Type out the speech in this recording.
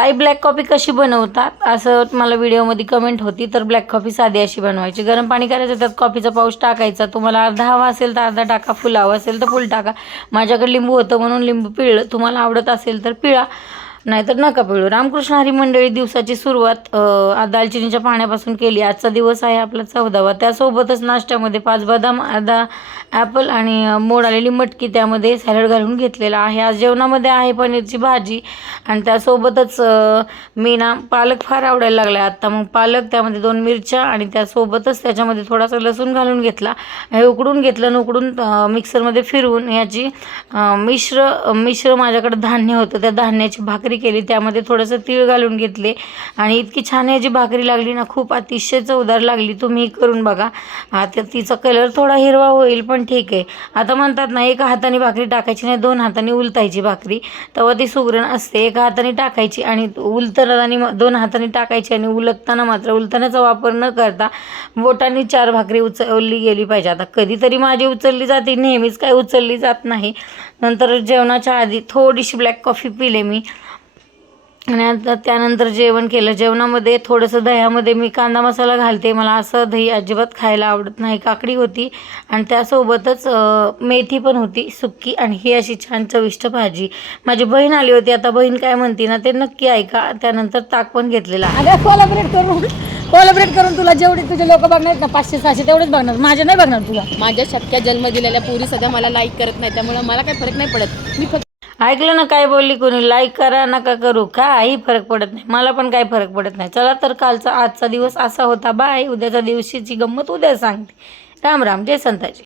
ताई black coffee कशी बनवतात असं मला व्हिडिओमध्ये कमेंट होती। तर ब्लॅक कॉफी साधी अशी बनवायची। गरम पाणी करायचं, त्यात कॉफीचा पाऊच टाकायचा। तुम्हाला अर्धा हवा असेल तर अर्धा टाका, फुल हवं असेल तर फुल टाका। माझ्याकडे लिंबू होतं म्हणून लिंबू पिळलं, तुम्हाला आवडत असेल तर पिळा, नाहीतर नका पिळू। रामकृष्ण हरी मंडळी दिवसाची सुरुवात दालचिनीच्या पाण्यापासून केली। आजचा दिवस आहे आपला 14वा। त्यासोबतच नाश्त्यामध्ये 5 बदाम, अर्धा ॲपल आणि मोड आलेली मटकी, त्यामध्ये सॅलड घालून घेतलेला आहे। आज जेवणामध्ये आहे पनीरची भाजी आणि त्यासोबतच मी ना पालक फार आवडायला लागला आता, मग पालक, त्यामध्ये 2 मिरच्या आणि त्यासोबतच त्याच्यामध्ये थोडासा लसूण घालून घेतला। हे उकडून घेतलं आणि उकडून मिक्सरमध्ये फिरवून याची मिश्र माझ्याकडे धान्य होतं, त्या धान्याची भाकरी केली। त्यामध्ये थोडंसं तीळ घालून घेतले आणि इतकी छान याची भाकरी लागली ना, खूप अतिशय चवदार लागली। तुम्ही करून बघा। आता तिचा कलर थोडा हिरवा होईल पण ठीक आहे। आता म्हणतात ना, एका हाताने भाकरी टाकायची नाही, 2 हातांनी उलटायची भाकरी, तेव्हा ती सुगरण असते। एका हाताने टाकायची आणि उलटताना 2 हातांनी टाकायची आणि उलटताना मात्र उलटण्याचा वापर न करता बोटांनी 4 भाकरी उचलली गेली पाहिजे। आता कधीतरी माझी उचलली जाते, नेहमीच काय उचलली जात नाही। नंतर जेवणाच्या आधी थोडीशी ब्लॅक कॉफी पिले मी आणि आता त्यानंतर जेवण केलं। जेवणामध्ये थोडंसं दह्यामध्ये मी कांदा मसाला घालते, मला असं दही अजिबात खायला आवडत नाही। काकडी होती आणि त्यासोबतच मेथी पण होती सुक्की आणि ही अशी छान चविष्ट भाजी। माझी बहीण आली होती, आता बहीण काय म्हणते ना ते नक्की ऐका। त्यानंतर ताक पण घेतलेला आहे। अगं कोलॅबरेट करून तुला जेवढे तुझे लोक बघणार ना 500-600 तेवढेच बघणार, माझे नाही बघणार तुला। माझ्या शक्य जन्म दिलेल्या पुरी सध्या मला लाईक करत नाही, त्यामुळे मला काही फरक नाही पडत। मी फक्त ऐकलं ना काय बोलली कोणी, लाईक करा नका करू, काही फरक पडत नाही, मला पण काही फरक पडत नाही। चला तर आजचा दिवस असा होता। बाय। उद्याच्या दिवशीची गंमत उद्या सांगते। राम राम, जय संताजी।